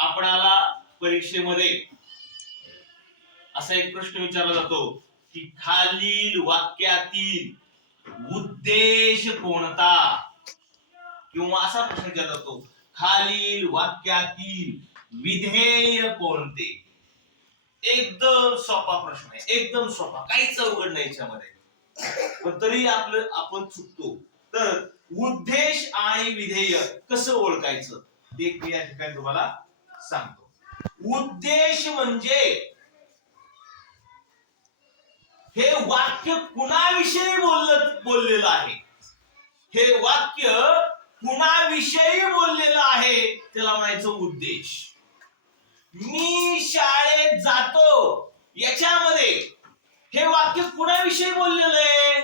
आपणाला परीक्षेमध्ये असा एक प्रश्न विचारला जातो की खालील वाक्यातील उद्देश कोणता? किंवा असा प्रश्न विचारला जातो खालील वाक्यातील विधेय कोणते? एकदम सोपा प्रश्न आहे एकदम सोपा काहीच अवघड नाही याच्यामध्ये. पण तरी आपलं आपण चुकतो. तर उद्देश आणि विधेय कसं ओळखायचं? ते या ठिकाणी तुम्हाला सांगतो. उद्देश म्हणजे हे वाक्य कुणाविषयी बोललं बोललेलं आहे? हे वाक्य कुणाविषयी बोललेलं आहे? त्याला म्हणायचं उद्देश. मी शाळेत जातो याच्यामध्ये हे वाक्य कुणाविषयी बोललेलं आहे?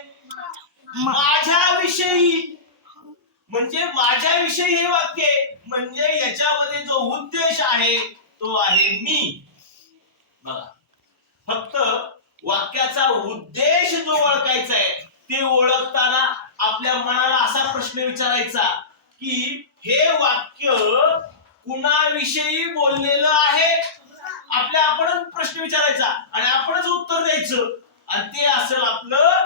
माझ्याविषयी. म्हणजे माझ्याविषयी हे वाक्य. म्हणजे याच्यामध्ये जो उद्देश आहे तो आहे मी. बघा. फक्त वाक्याचा उद्देश जो ओळखायचा आहे ते ओळखताना आपल्या मनाला असा प्रश्न विचारायचा की हे वाक्य कुणाविषयी बोललेलं आहे? आपल्या आपणच प्रश्न विचारायचा आणि आपणच उत्तर द्यायचं. आणि ते असेल आपलं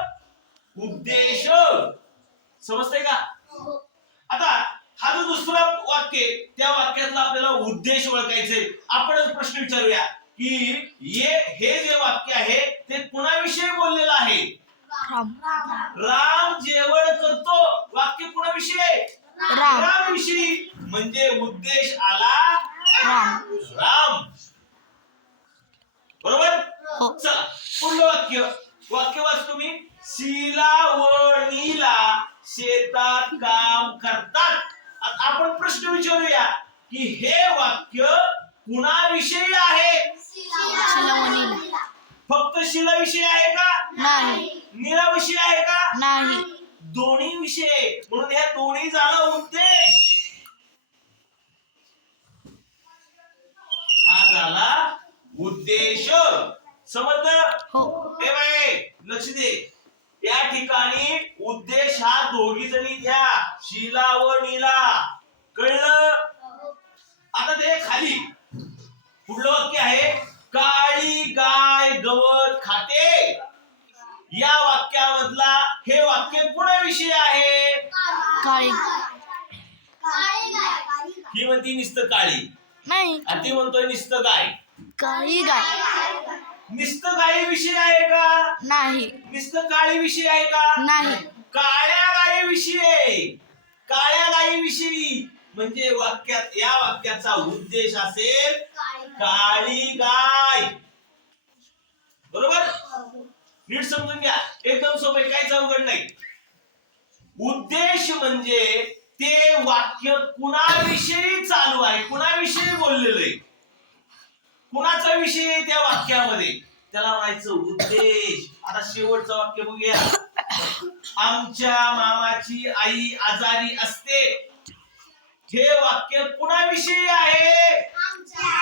उद्देश. समजतंय का? दुसरा वाक्य त्या वाक्यातला आपल्याला उद्देश ओळखायचे. आपणच प्रश्न विचारूया की हे हे जे वाक्य आहे ते कुणाविषयी बोललेलं आहे? राम. जेवण करतो वाक्य कुणाविषयी आहे राम. रामविषयी म्हणजे उद्देश आला राम राम बरोबर हो चला पुढलं वाक्य वाक्य वाच तुम्ही शीला व नीला शेतात काम करतात आ- आपण प्रश्न विचारूया की हे वाक्य कुणाविषयी आहे? फक्त शिलाविषयी आहे का? नाही. नीलाविषयी आहे का? नाही. दोन्ही विषय म्हणून ह्या दोन्ही झाला उद्देश हा झाला उद्देश. समजलं? हो. लक्ष दे. या ठिकाणी उद्देश हा दोघी जणी घ्या. शीला व नीला कळलं? आता ते खाली. पुढलं वाक्य आहे काळी गाय गवत खाते. या वाक्यामधला हे वाक्य कुणाविषयी आहे. काळी ही म्हणती निस्त काळी. नाही. आणि ती म्हणतोय निस्त गाय. काळी गाय. निस्त गायीविषयी आहे का? नाही. निस्त काळीविषयी आहे का? नाही. काळ्या गायीविषयी आहे काळ्या गायीविषयी म्हणजे वाक्यात या वाक्याचा उद्देश असेल काळी गाय. बरोबर? नीट समजून घ्या. एकदम सोपे काहीच अवघड नाही. उद्देश म्हणजे ते वाक्य कुणाविषयी चालू आहे कुणाविषयी बोललेलं आहे. कुणाचा विषय आहे त्या वाक्यामध्ये? त्याला म्हणायचं उद्देश. आता शेवटचं वाक्य बघूया. आमच्या मामाची आई आजारी असते. हे वाक्य कुणाविषयी आहे?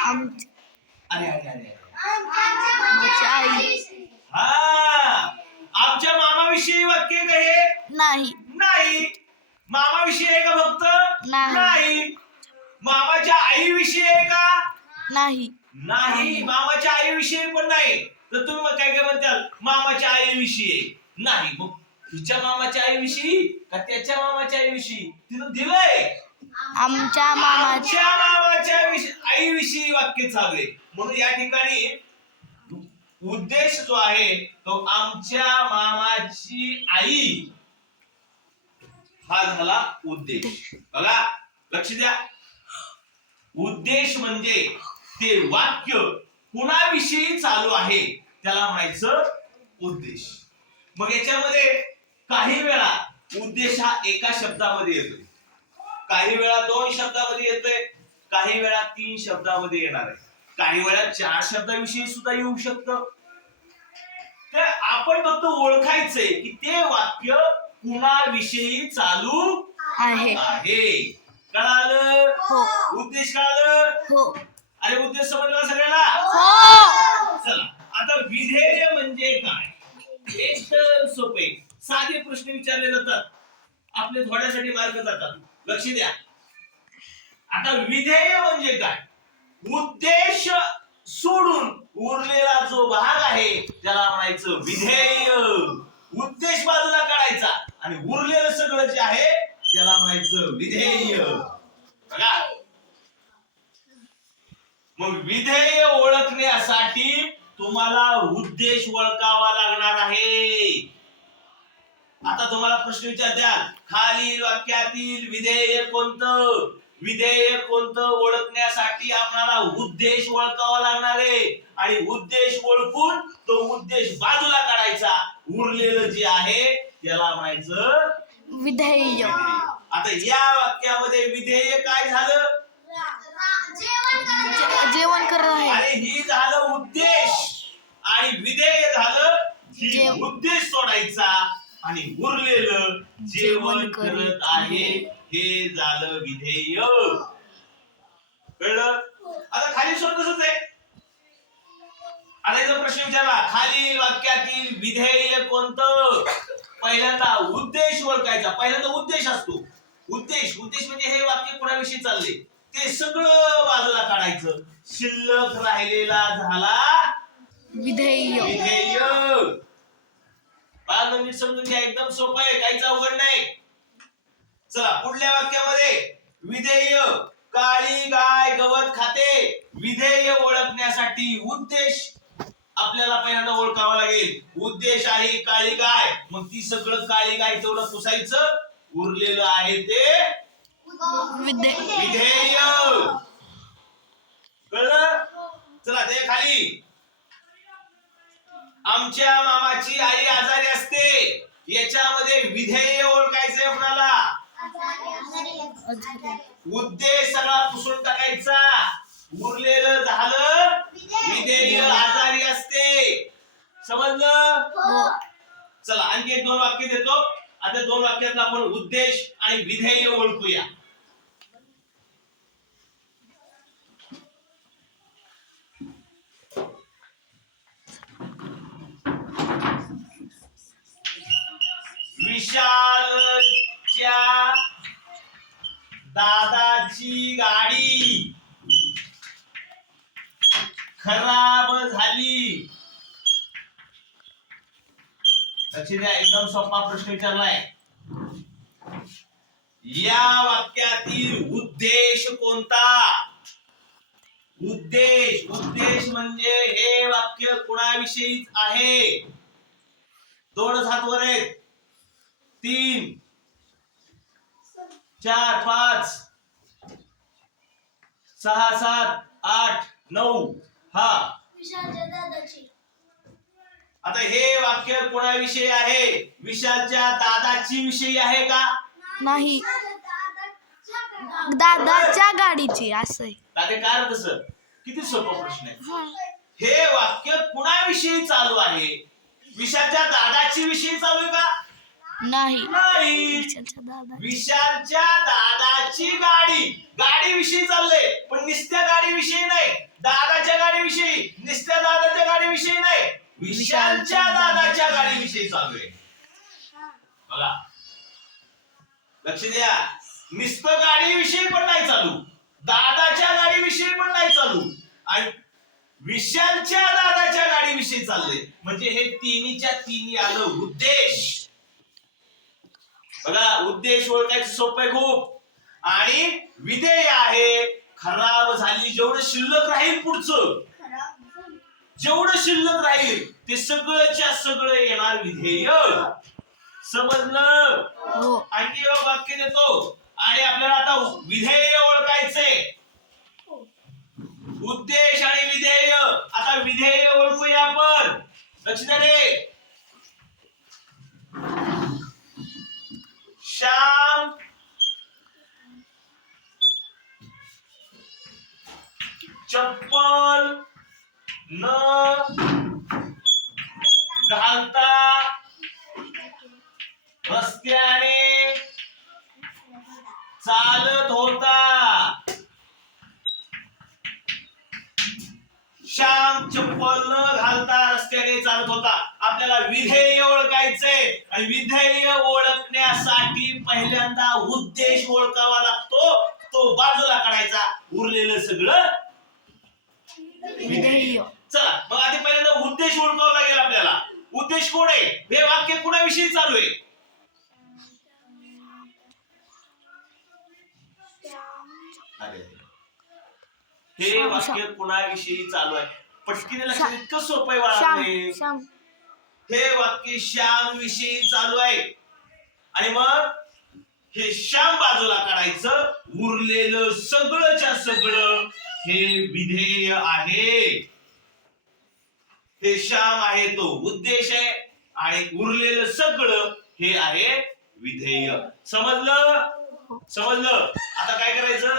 आम- अरे अरे अरे. आमची आई हा. आमच्या मामाविषयी वाक्य का हे? नाही. नाही. मामाविषयी आहे का फक्त? नाही. मामाच्या आईविषयी आहे का? नाही. नाही. मामाच्या आईविषयी पण नाही. तर तुम्ही मग काय काय म्हणताल? मामाच्या आईविषयी नाही. मग तिच्या मामाच्या आईविषयी का त्याच्या मामाच्या आईविषयी? तिथं दिलंय. आमच्या मामाच्या मामाच्या आईविषयी वाक्य चालू आहे. म्हणून या ठिकाणी उद्देश जो आहे तो आमच्या मामाची आई हा झाला उद्देश. बघा लक्ष द्या. उद्देश म्हणजे ते वाक्य कुणाविषयी चालू आहे त्याला म्हणायचं उद्देश. मग याच्यामध्ये काही वेळा उद्देश हा एका शब्दामध्ये येतो. काही वेळा दोन शब्दामध्ये येतोय काही वेळा तीन शब्दामध्ये येणार आहे. काही वेळा चार शब्दाविषयी सुद्धा येऊ शकतं. तर आपण फक्त ओळखायचंय की ते वाक्य कुणाविषयी चालू आहे. कळालं? हो. उद्देश कळालं? हो. अरे उद्देश समजला सगळ्याला? हो. चला आता विधेय म्हणजे काय? एकदम सोपे साधे प्रश्न विचारले जातात. आपले थोड्यासाठी मार्क जातात. लक्ष द्या. आता विधेय म्हणजे काय? उद्देश सोडून उरलेला जो भाग आहे त्याला म्हणायचं विधेय. उद्देश बाजूला काढायचा आणि उरलेलं सगळं जे आहे त्याला म्हणायचं विधेय. बघा. मग विधेय ओळखण्यासाठी तुम्हाला उद्देश ओळखावा लागणार आहे. आता तुम्हाला प्रश्न विचारत्याल खालील वाक्यातील विधेय कोणतं? विधेय कोणतं ओळखण्यासाठी आपल्याला उद्देश ओळखावा लागणार आहे. आणि उद्देश ओळखून तो उद्देश बाजूला काढायचा. उरलेलं जे आहे त्याला म्हणायचं विधेय. आता या वाक्यामध्ये विधेय काय झालं? जेवण करत आहे. अरे ही झालं उद्देश. आणि विधेय झालं उद्देश सोडायचा. आणि उरलेलं जेवण करत आहे. हे झालं विधेय. कळलं? आता खाली सोड कसंच आहे? आता प्रश्न विचारला. खालील वाक्यातील विधेय कोणतं? पहिल्यांदा उद्देश ओळखायचा. पहिल्यांदा उद्देश असतो. उद्देश. उद्देश म्हणजे हे वाक्य कोणाविषयी चालले ते सगळं बाजूला काढायचं. शिल्लक राहिलेला झाला विधेय. विधेय. बाळ नीट समजून घ्या एकदम सोपं आहे काहीच अवघड नाही. चला पुढल्या वाक्यामध्ये विधेय काळी गाय गवत खाते. विधेय ओळखण्यासाठी उद्देश आपल्याला पहिल्यांदा ओळखावा लागेल. उद्देश आहे काळी गाय. मग ती सगळं काळी गाय तेवढं पुसायचं. उरलेलं आहे ते विधेय. कळलं? चला ते खाली. आमच्या मामाची आई आजारी याच्यामध्ये विधेय ओळखायचंय आपल्याला उद्देश सगळा पुसून टाकायचा. उरलेलं झालं विधेय. आजारी असते. समजलं? हो. चला आणखी एक दोन वाक्य देतो. आता दोन वाक्यात आपण उद्देश आणि विधेय ओळखूया. विशालच्या दादाची गाडी खराब झाली. लक्ष द्या एकदम सोपा प्रश्न विचारलाय. या वाक्यातील उद्देश कोणता? उद्देश उद्देश म्हणजे हे वाक्य कुणाविषयीच आहे? दोनच हात वर आहेत. तीन चार पाच सहा सात आठ नऊ हा. आता हे वाक्य कोणाविषयी आहे? विशालच्या दादाची विषयी आहे का? नाही. दादाच्या गाडीची. असं आहे दादा काय तस किती सोपा प्रश्न आहे. हा. हे वाक्य कुणाविषयी चालू आहे? विशालच्या दादाची विषयी चालू आहे का? नाही. विशालच्या दादा विशालच्या दादाची गाडी. गाडी विषयी चाललंय पण निस्त्या गाडी विषयी नाही. दादाच्या गाडी विषयी निस्त्या दादाच्या गाडी विषयी नाही. विशालच्या दादाच्या गाडी विषयी चालू आहे बघा. लक्ष द्या नुसतं गाडी विषयी पण नाही चालू. दादाच्या गाडी विषयी पण नाही चालू. आणि विशालच्या दादाच्या गाडी विषयी चाललंय. म्हणजे हे तिन्हीच्या तिन्ही आलं उद्देश. बघा उद्देश ओळखायचं सोपं आहे खूप. आणि विधेय आहे खराब झाली जेवढं शिल्लक राहील पुढचं. जेवढं शिल्लक राहील ते सगळंच्या सगळं येणार विधेय. समजलं? हो. आणखी वाक्य देतो. आणि आपल्याला आता विधेय ओळखायचंय. उद्देश आणि विधेय. आता विधेय ओळखूया आपण. लक्ष द्या श्याम. चप्पल न घालता रस्त्याने चालत होता. श्याम चप्पल न घालता रस्त्याने चालत होता. आपल्याला विधेय ओळखायचंय. आणि विधेय ओळखण्यासाठी पहिल्यांदा उद्देश ओळखावा लागतो. तो बाजूला काढायचा. उरलेलं सगळं विधेय. चला मग आधी पहिल्यांदा उद्देश ओळखावा लागेल आपल्याला. उद्देश कोण आहे? हे वाक्य कुणाविषयी चालू आहे? हे वाक्य कुणाविषयी चालू आहे? पटकीने लक्षात श्याम. इतकं सोपं आहे हे वाक्य श्याम विषयी चालू आहे. आणि मग हे श्याम बाजूला काढायचं. उरलेलं सगळंच्या सगळं हे विधेय आहे. हे श्याम आहे तो उद्देश आहे. आणि उरलेलं सगळं हे आहे विधेय. समजलं? समजलं? आता काय करायचं?